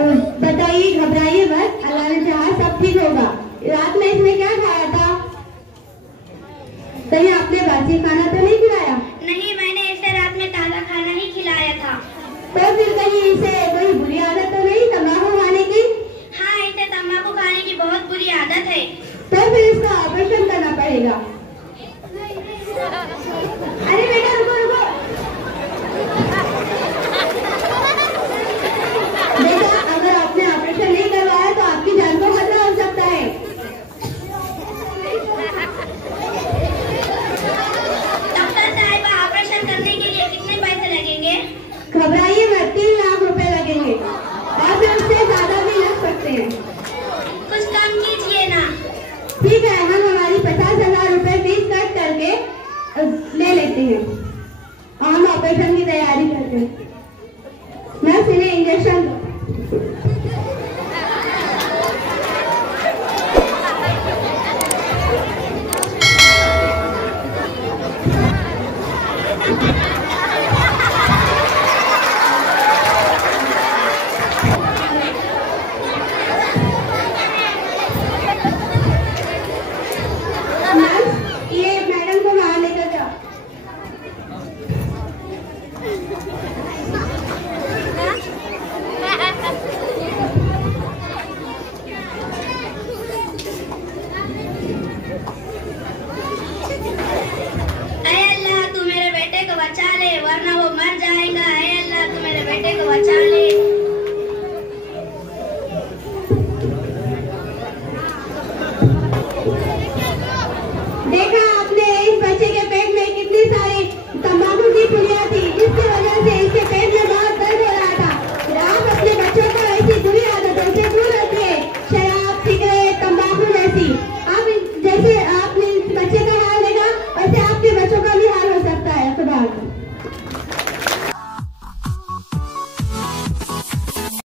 बताइए बताइए, घबराइए मत, अल्लाह ने चाहा सब ठीक होगा। रात में इसने क्या खाया था? कहीं आपने बासी खाना तो नहीं खिलाया? नहीं, मैंने इसे रात में ताज़ा खाना ही खिलाया था। तो फिर कहीं इसे कोई बुरी आदत तो नहीं तंबाकू खाने की? हाँ, इसे तंबाकू खाने की बहुत बुरी आदत है। तो फिर इसका ऑपरेशन करना पड़ेगा। अरे बेटा रुको रुको, बेटा अगर आपने ऑपरेशन नहीं करवाया तो आपकी जान को खतरा हो सकता है। डॉक्टर साहिबा, ऑपरेशन करने के लिए कितने पैसे लगेंगे? घबराइए मत, 3 लाख रुपए लगेंगे और फिर उससे ज्यादा भी लग सकते हैं। कुछ कम कीजिए ना। ठीक है, हम हमारी 50,000 रुपए फीस कट करके ले लेते हैं और हम ऑपरेशन की तैयारी करते हैं। नर्स इन्हें इंजेक्शन दो। वरना वो मर जाएगा। हे अल्लाह, तू मेरे बेटे को बचा ले।